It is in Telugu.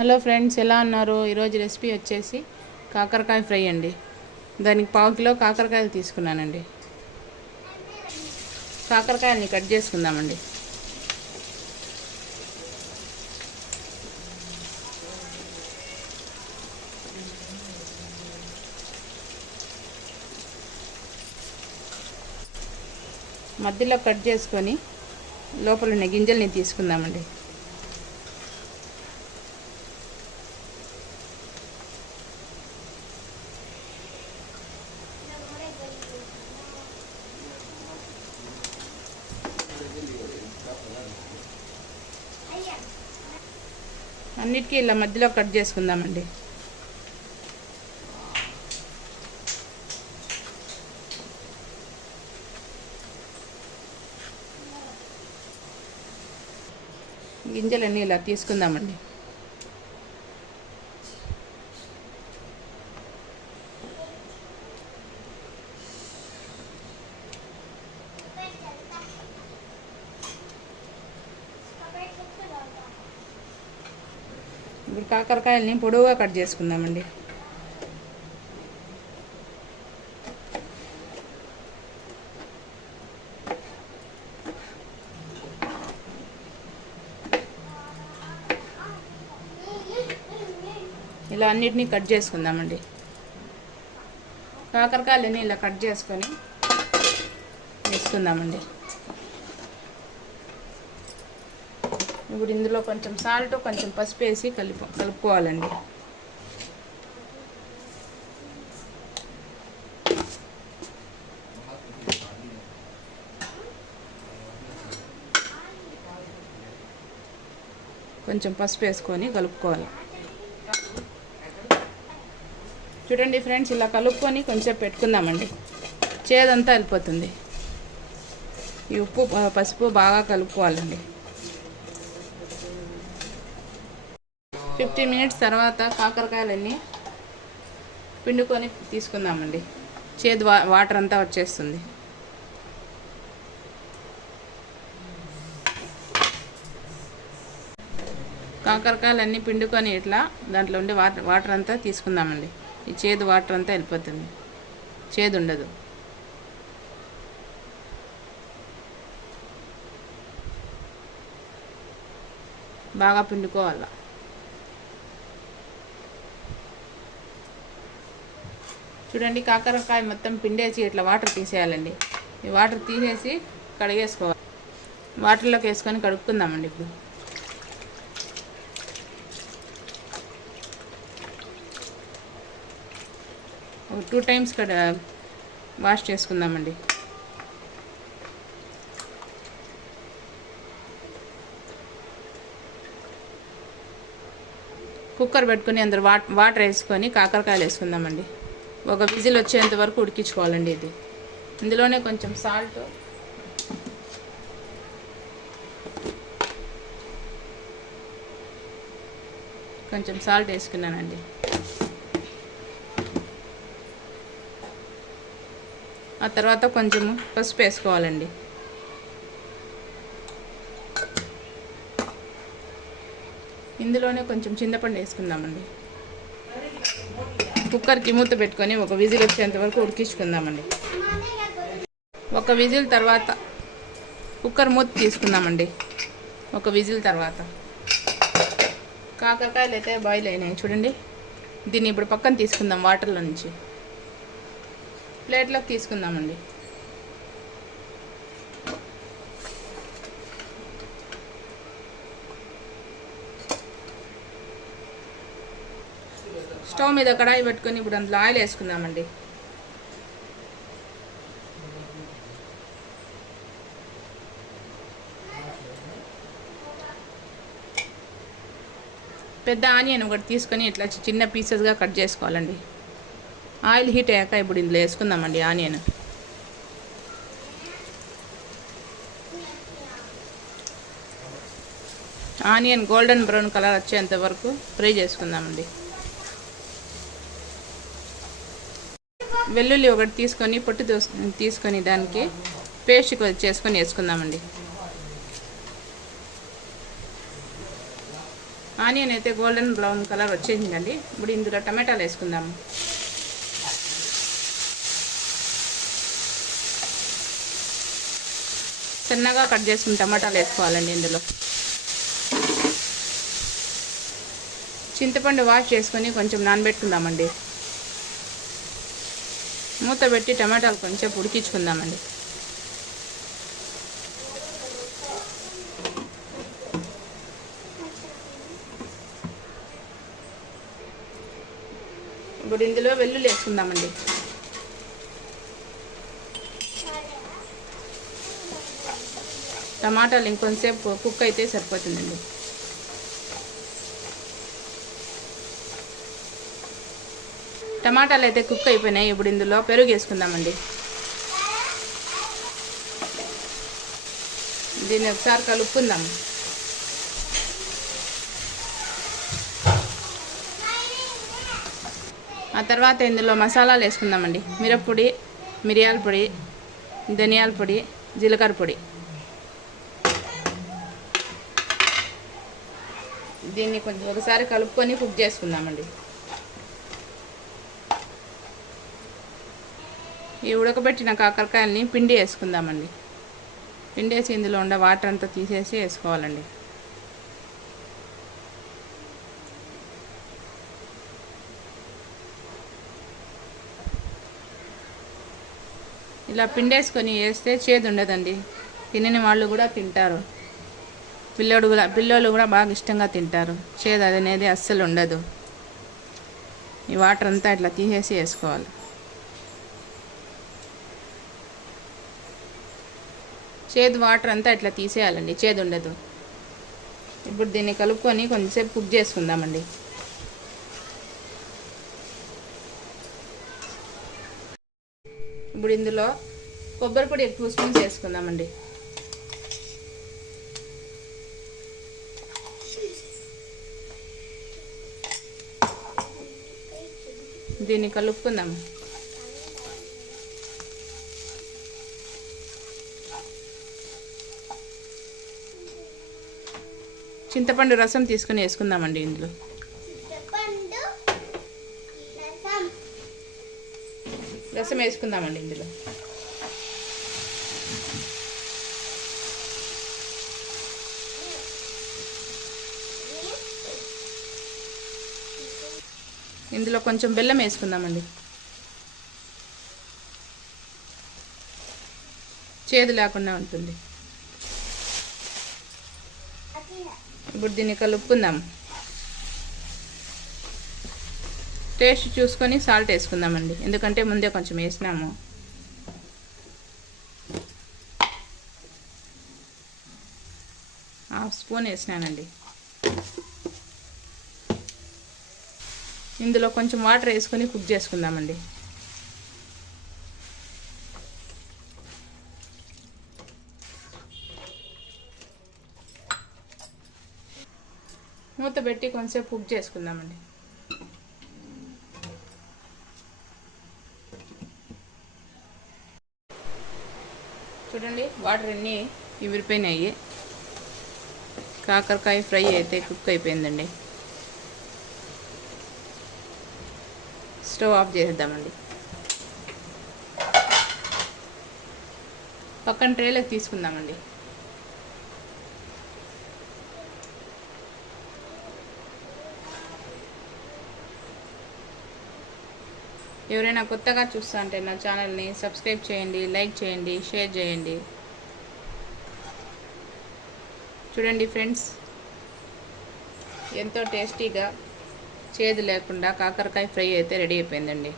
హలో ఫ్రెండ్స్ ఎలా ఉన్నారు? ఈరోజు రెసిపీ వచ్చేసి కాకరకాయ ఫ్రై అండి. దానికి పావు కిలో కాకరకాయలు తీసుకున్నానండి. కాకరకాయలని కట్ చేసుకుందామండి. మధ్యలో కట్ చేసుకొని లోపల ఉన్న గింజల్ని తీసుకుందామండి. అన్నిటికీ ఇలా మధ్యలో కట్ చేసుకుందామండి. గింజలన్నీ ఇలా తీసుకుందామండి. ఇప్పుడు కాకరకాయలని పొడవుగా కట్ చేసుకుందామండి. ఇలా అన్నిటినీ కట్ చేసుకుందామండి. కాకరకాయలని ఇలా కట్ చేసుకొని వేసుకుందామండి. ఇప్పుడు ఇందులో కొంచెం సాల్ట్ కొంచెం పసుపు వేసి కలిపి కలుపుకోవాలండి. కొంచెం పసుపు వేసుకొని కలుపుకోవాలి. చూడండి ఫ్రెండ్స్ ఇలా కలుపుకొని కొంచెం పెట్టుకుందామండి. చేదంతా వెళ్ళిపోతుంది. ఈ ఉప్పు పసుపు బాగా కలుపుకోవాలండి. ఫిఫ్టీన్ మినిట్స్ తర్వాత కాకరకాయలన్నీ పిండుకొని తీసుకుందామండి. చేదు వా వాటర్ అంతా వచ్చేస్తుంది. కాకరకాయలన్నీ పిండుకొని ఇట్లా దాంట్లో ఉండే వాటర్ వాటర్ అంతా తీసుకుందామండి. ఈ చేదు వాటర్ అంతా వెళ్ళిపోతుంది. చేదు ఉండదు. బాగా పిండుకోవాలి? చూడండి కాకరకాయ మొత్తం పిండేసి ఇట్లా వాటర్ తీసేయాలండి. ఈ వాటర్ తీసేసి కడిగేసుకోవాలి. వాటర్లోకి వేసుకొని కడుక్కుందామండి ఇప్పుడు. ఒక టూ టైమ్స్ కడ వాష్ చేసుకుందామండి. కుక్కర్ పెట్టుకుని అందరు వాటర్ వేసుకొని కాకరకాయలు వేసుకుందామండి. ఒక విజిల్ వచ్చేంత వరకు ఉడికించుకోవాలండి ఇది. ఇందులోనే కొంచెం సాల్ట్ కొంచెం సాల్ట్ వేసుకున్నానండి. ఆ తర్వాత కొంచెం పసుపు వేసుకోవాలండి. ఇందులోనే కొంచెం చింతపండు వేసుకుందామండి. కుక్కర్కి మూత పెట్టుకొని ఒక విజిల్ వచ్చేంత వరకు ఉడికించుకుందామండి. ఒక విజిల్ తర్వాత కుక్కర్ మూత తీసుకుందామండి. ఒక విజిల్ తర్వాత. కాకరకాయలు అయితే బాయిల్ అయినాయి. చూడండి. దీన్ని ఇప్పుడు పక్కన తీసుకుందాం వాటర్లో నుంచి. ప్లేట్లోకి తీసుకుందామండి. స్టవ్ మీద కడాయి పెట్టుకొని ఇప్పుడు అందులో ఆయిల్ వేసుకుందామండి. పెద్ద ఆనియన్ ఒకటి తీసుకొని ఇట్లా చిన్న పీసెస్గా కట్ చేసుకోవాలండి. ఆయిల్ హీట్ అయ్యాక ఇప్పుడు ఇందులో వేసుకుందామండి onion. Onion golden brown colour వచ్చేంత వరకు ఫ్రై చేసుకుందామండి. వెల్లుల్లి ఒకటి తీసుకొని పొట్టు తీసుకొని దానికి పేస్ట్ చేసుకొని వేసుకుందామండి. ఆనియన్ అయితే గోల్డెన్ బ్రౌన్ కలర్ వచ్చేసిందండి. ఇప్పుడు ఇందులో టమాటాలు వేసుకుందాము చిన్నగా కట్ చేసుకుని టమాటాలు వేసుకోవాలండి ఇందులో. చింతపండు వాష్ చేసుకొని కొంచెం నానబెట్టుకుందామండి. మూత పెట్టి టమాటాలు కొంచెం ఉడికించుకుందామండి. ఇప్పుడు ఇందులో వెల్లుల్లి వేసుకుందామండి. టమాటాలు ఇంకొంచెంసేపు కుక్ అయితే సరిపోతుందండి. టమాటాలు అయితే కుక్ అయిపోయినాయి. ఇప్పుడు ఇందులో పెరుగు వేసుకుందామండి. దీన్ని ఒకసారి కలుపుకుందాం. ఆ తర్వాత ఇందులో మసాలాలు వేసుకుందామండి. మిరప్పొడి మిరియాల పొడి ధనియాల పొడి జీలకర్ర పొడి. దీన్ని కొంచెం ఒకసారి కలుపుకొని కుక్ చేసుకుందామండి. ఈ ఉడకబెట్టిన కాకరకాయలని పిండి వేసుకుందామండి. పిండి వేసి ఇందులో ఉండే వాటర్ అంతా తీసేసి వేసుకోవాలండి. ఇలా పిండేసుకొని వేస్తే చేదు ఉండదండి. తినని వాళ్ళు కూడా తింటారు. పిల్లోడు కూడా పిల్లోళ్ళు కూడా బాగా ఇష్టంగా తింటారు. చేదు అనేది అస్సలు ఉండదు. ఈ వాటర్ అంతా ఇట్లా తీసేసి వేసుకోవాలి. చేదు వాటర్ అంతా ఇట్లా తీసేయాలండి చేదు ఉండదు. ఇప్పుడు దీన్ని కలుపుకొని కొంచెంసేపు కుక్ చేసుకుందామండి. ఇప్పుడు ఇందులో కొబ్బరి పొడి టూ స్పూన్స్ వేసుకుందామండి. దీన్ని కలుపుకుందాం. చింతపండు రసం తీసుకుని వేసుకుందామండి ఇందులో. రసం వేసుకుందామండి ఇందులో. ఇందులో కొంచెం బెల్లం వేసుకుందామండి. చేదు లేకుండా ఉంటుంది. ఇప్పుడు దీన్ని కలుపుకుందాం. టేస్ట్ చూసుకొని సాల్ట్ వేసుకుందామండి. ఎందుకంటే ముందే కొంచెం వేసినాము. హాఫ్ స్పూన్ వేసినానండి. ఇందులో కొంచెం వాటర్ వేసుకొని కుక్ చేసుకుందామండి మూత పెట్టి కొంచెం కుక్ చేసుకుందామండి. చూడండి వాటర్ అన్నీ ఇవిరిపోయినాయి కాకరకాయ ఫ్రై అయితే కుక్ అయిపోయిందండి. స్టవ్ ఆఫ్ చేసేద్దామండి. పక్కన ట్రేలోకి తీసుకుందామండి. ఎవరైనా కొత్తగా చూస్తా అంటే నా ఛానల్ని సబ్స్క్రైబ్ చేయండి లైక్ చేయండి షేర్ చేయండి. చూడండి ఫ్రెండ్స్ ఎంతో టేస్టీగా చేదు లేకుండా కాకరకాయ ఫ్రై అయితే రెడీ అయిపోయిందండి.